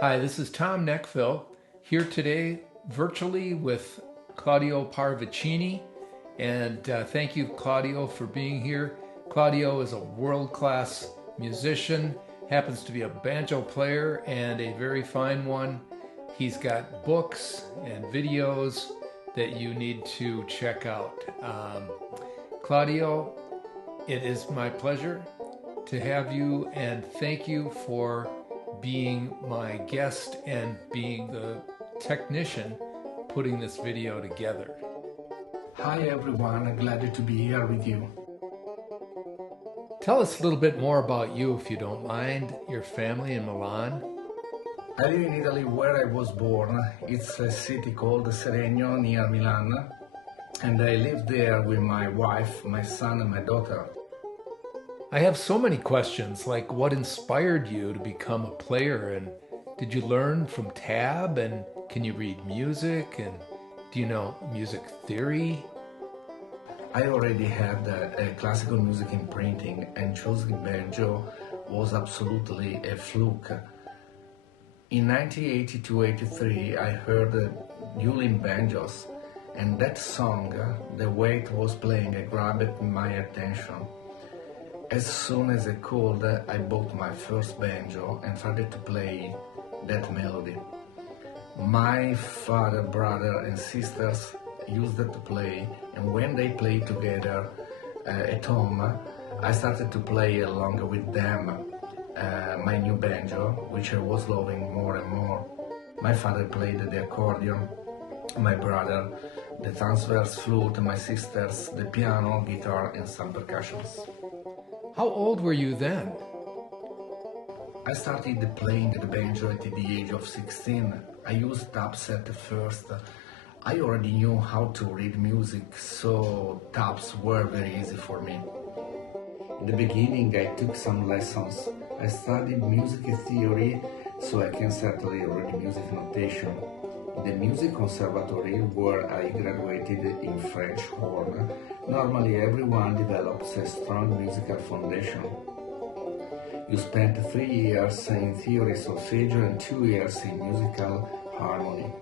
Hi, this is Tom Nechville here today virtually with Claudio Parravicini. And thank you, Claudio, for being here. Claudio is a world-class musician, happens to be a banjo player and a very fine one. He's got books and videos that you need to check out. Claudio, it is my pleasure to have you, and thank you for being my guest and being the technician putting this video together. Hi everyone, glad to be here with you. Tell us a little bit more about you, if you don't mind, your family in Milan. I live in Italy where I was born. It's a city called Seregno near Milan, and I live there with my wife, my son and my daughter. I have so many questions, like what inspired you to become a player, and did you learn from tab, and can you read music, and do you know music theory? I already had classical music in printing, and choosing banjo was absolutely a fluke. In 1982-83 I heard Yulin Banjos, and that song, the way it was playing, grabbed my attention. As soon as I could, I bought my first banjo and started to play that melody. My father, brother and sisters used it to play, and when they played together at home, I started to play along with them my new banjo, which I was loving more and more. My father played the accordion, my brother the transverse flute, my sisters the piano, guitar and some percussions. How old were you then? I started playing the banjo at the age of 16. I used tabs at first. I already knew how to read music, so tabs were very easy for me. In the beginning I took some lessons. I studied music theory, so I can certainly read music notation. In the music conservatory, where I graduated in French horn, normally everyone develops a strong musical foundation. You spent 3 years in theory solfeggio and 2 years in musical harmony.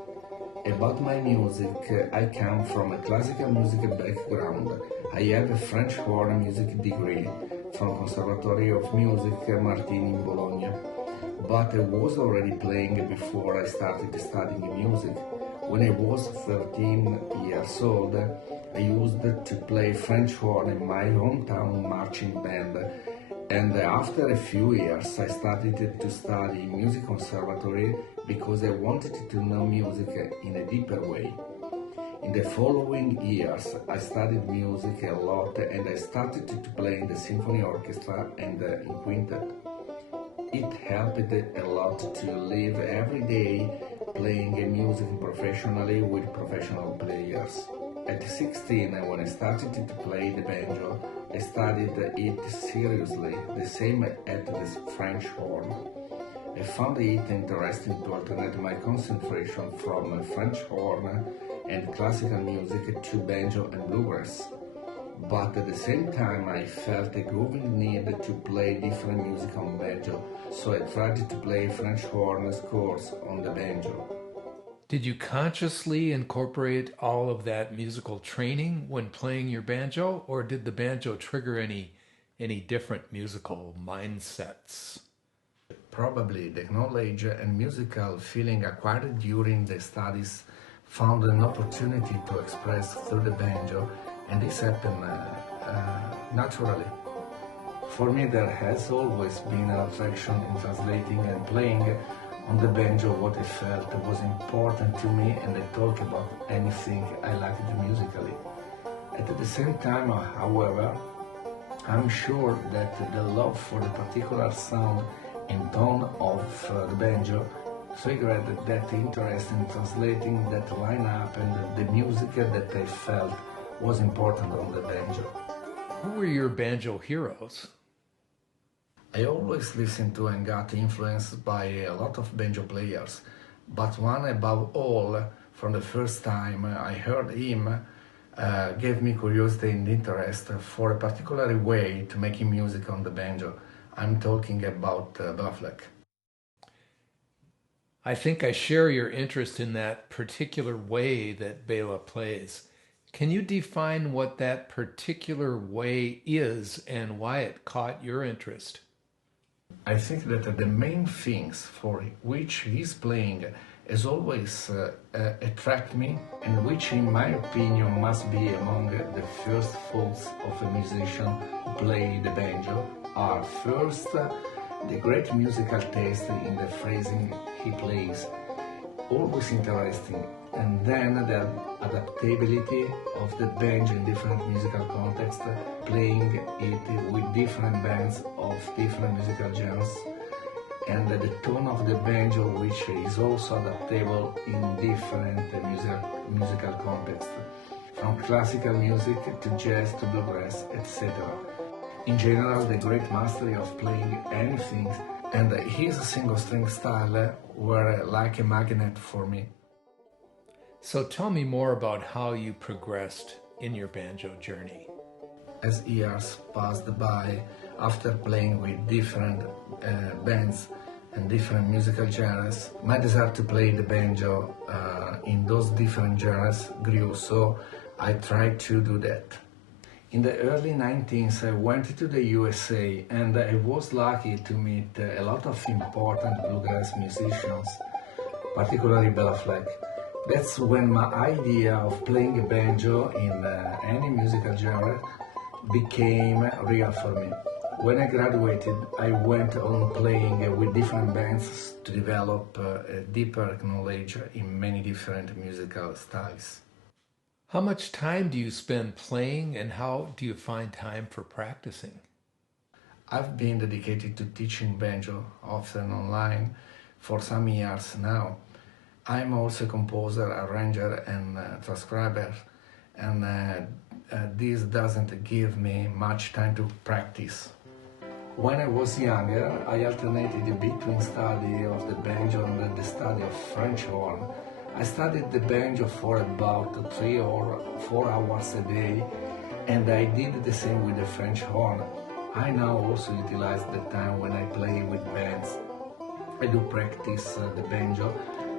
About my music, I come from a classical music background. I have a French horn music degree from Conservatory of Music Martini in Bologna. But I was already playing before I started studying music. When I was 13 years old, I used to play French horn in my hometown marching band, and after a few years I started to study music conservatory because I wanted to know music in a deeper way. In the following years I studied music a lot, and I started to play in the symphony orchestra and in quintet. It helped a lot to live every day playing music professionally with professional players. At 16, when I started to play the banjo, I studied it seriously, the same at the French horn. I found it interesting to alternate my concentration from French horn and classical music to banjo and bluegrass. But at the same time I felt a growing need to play different music on banjo, so I tried to play French horn scores on the banjo. Did you consciously incorporate all of that musical training when playing your banjo, or did the banjo trigger any different musical mindsets? Probably the knowledge and musical feeling acquired during the studies found an opportunity to express through the banjo, and this happened naturally. For me, there has always been an attraction in translating and playing on the banjo what I felt was important to me, and I talk about anything I liked musically. At the same time, however, I'm sure that the love for the particular sound and tone of the banjo triggered that interest in translating that lineup and the music that I felt was important on the banjo. Who were your banjo heroes? I always listened to and got influenced by a lot of banjo players, but one above all, from the first time I heard him, gave me curiosity and interest for a particular way to making music on the banjo. I'm talking about Baflek. I think I share your interest in that particular way that Bela plays. Can you define what that particular way is and why it caught your interest? I think that the main things for which he's playing has always attract me, and which in my opinion must be among the first faults of a musician who play the banjo, are first the great musical taste in the phrasing he plays, always interesting, and then the adaptability of the banjo in different musical contexts, playing it with different bands of different musical genres, and the tone of the banjo, which is also adaptable in different musical contexts, from classical music to jazz to bluegrass, etc. In general, the great mastery of playing anything and his single string style were like a magnet for me. So tell me more about how you progressed in your banjo journey. As years passed by, after playing with different bands and different musical genres, my desire to play the banjo in those different genres grew, so I tried to do that. In the early 90s, I went to the USA and I was lucky to meet a lot of important bluegrass musicians, particularly Bela Fleck. That's when my idea of playing a banjo in any musical genre became real for me. When I graduated, I went on playing with different bands to develop a deeper knowledge in many different musical styles. How much time do you spend playing and how do you find time for practicing? I've been dedicated to teaching banjo, often online, for some years now. I'm also a composer, arranger, and transcriber, and this doesn't give me much time to practice. When I was younger, I alternated between study of the banjo and the study of French horn. I studied the banjo for about 3 or 4 hours a day, and I did the same with the French horn. I now also utilize the time when I play with bands. I do practice the banjo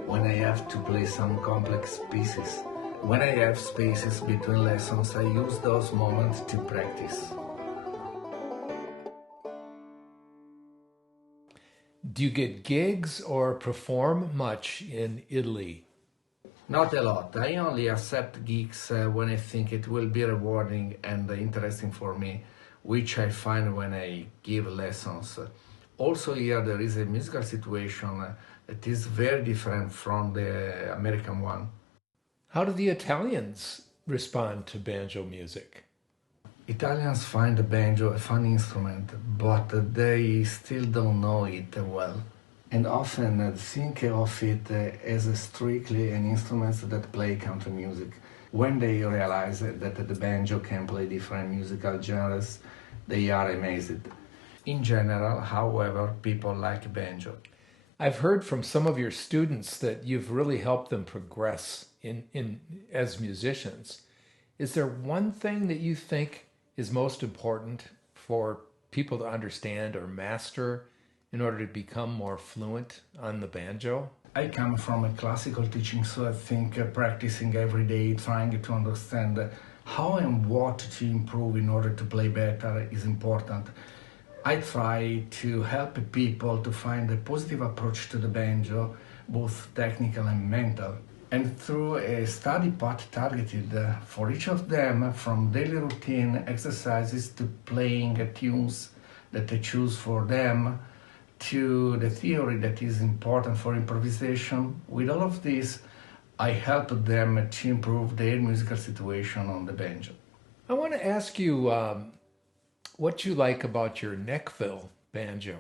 when I have to play some complex pieces. When I have spaces between lessons, I use those moments to practice. Do you get gigs or perform much in Italy? Not a lot. I only accept gigs when I think it will be rewarding and interesting for me, which I find when I give lessons. Also here there is a musical situation that is very different from the American one. How do the Italians respond to banjo music? Italians find the banjo a fun instrument, but they still don't know it well, and often think of it as strictly an instrument that play country music. When they realize that the banjo can play different musical genres, they are amazed. In general, however, people like banjo. I've heard from some of your students that you've really helped them progress in as musicians. Is there one thing that you think is most important for people to understand or master in order to become more fluent on the banjo? I come from a classical teaching, so I think practicing every day, trying to understand how and what to improve in order to play better is important. I try to help people to find a positive approach to the banjo, both technical and mental. And through a study path targeted for each of them, from daily routine exercises to playing tunes that I choose for them, to the theory that is important for improvisation. With all of this, I help them to improve their musical situation on the banjo. I want to ask you what you like about your Nechville banjo.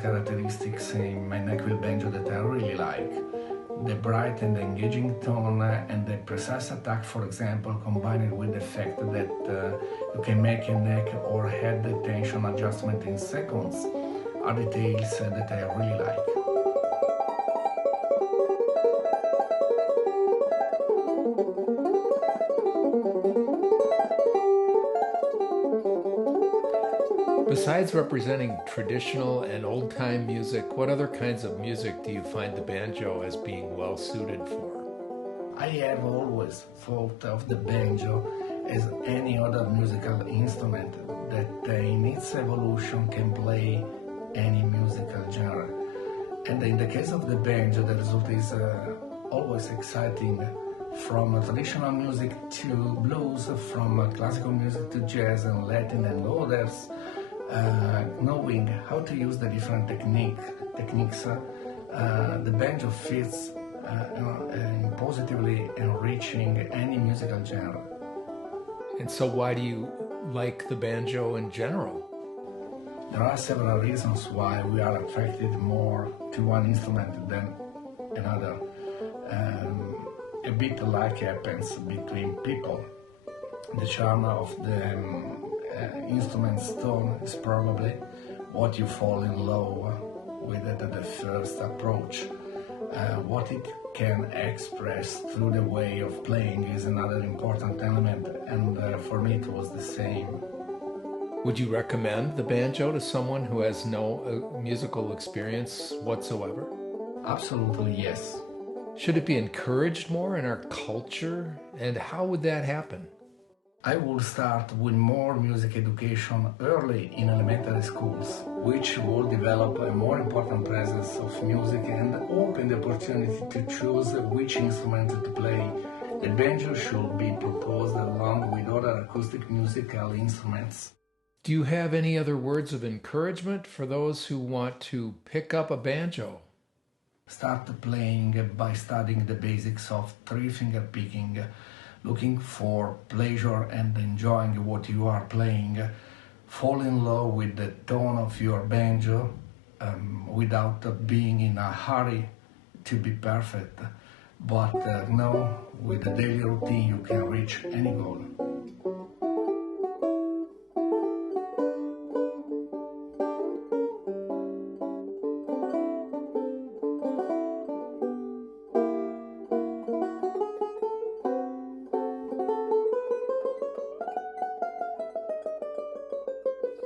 characteristics in my Nechville banjo that I really like. The bright and engaging tone and the precise attack, for example, combined with the fact that you can make a neck or head tension adjustment in seconds, are details that I really like. Besides representing traditional and old-time music, what other kinds of music do you find the banjo as being well suited for? I have always thought of the banjo as any other musical instrument that in its evolution can play any musical genre. And in the case of the banjo, the result is always exciting, from traditional music to blues, from classical music to jazz and Latin and others. Knowing how to use the different techniques, the banjo fits in positively enriching any musical genre. And so why do you like the banjo in general? There are several reasons why we are attracted more to one instrument than another. A bit like happens between people. The charm of the instrument's tone is probably what you fall in love with at the first approach. What it can express through the way of playing is another important element, and for me it was the same. Would you recommend the banjo to someone who has no musical experience whatsoever? Absolutely yes. Should it be encouraged more in our culture, and how would that happen? I would start with more music education early in elementary schools, which will develop a more important presence of music and open the opportunity to choose which instrument to play. The banjo should be proposed along with other acoustic musical instruments. Do you have any other words of encouragement for those who want to pick up a banjo? Start playing by studying the basics of three-finger picking, looking for pleasure and enjoying what you are playing. Fall in love with the tone of your banjo without being in a hurry to be perfect. But know with the daily routine you can reach any goal.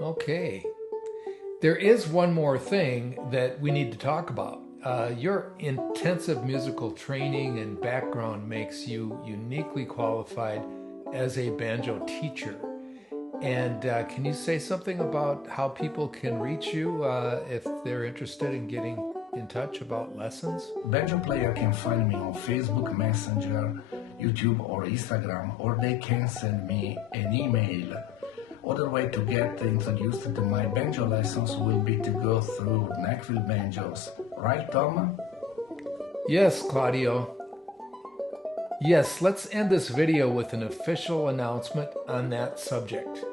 Okay. There is one more thing that we need to talk about. Your intensive musical training and background makes you uniquely qualified as a banjo teacher. And can you say something about how people can reach you if they're interested in getting in touch about lessons? Banjo player can find me on Facebook Messenger, YouTube or Instagram, or they can send me an email. Other way to get introduced to my banjo lessons will be to go through Nechville Banjos. Right, Tom? Yes, Claudio. Yes, let's end this video with an official announcement on that subject.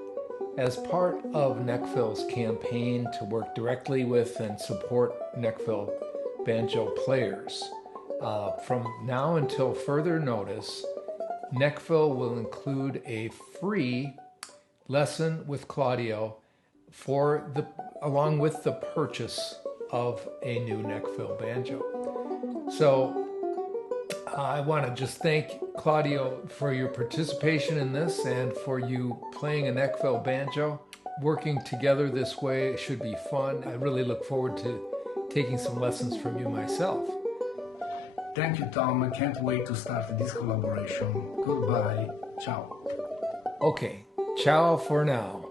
As part of Nechville's campaign to work directly with and support Nechville banjo players, from now until further notice, Nechville will include a free lesson with Claudio along with the purchase of a new Nechville banjo. So I want to just thank Claudio for your participation in this and for you playing a Nechville banjo. Working together this way should be fun. I really look forward to taking some lessons from you myself. Thank you, Tom. I can't wait to start this collaboration. Goodbye. Ciao. Okay. Ciao for now.